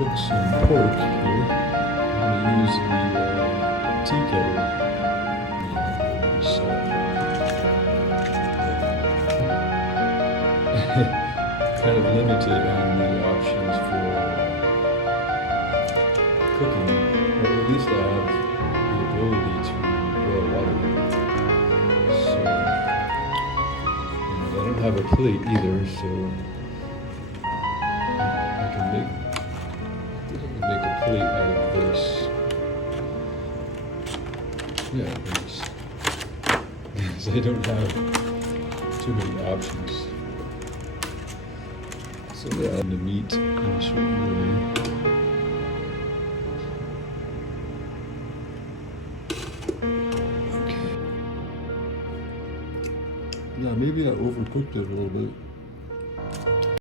cook some pork here. I'm going to use the tea kettle. Kind of limited on the options for cooking, or at least I have the ability to boil water. So, and I don't have a plate either, so I can make a plate out of this. Yeah, because I don't have too many options. So yeah, and the meat in a certain way. Okay. Yeah, maybe I overcooked it a little bit.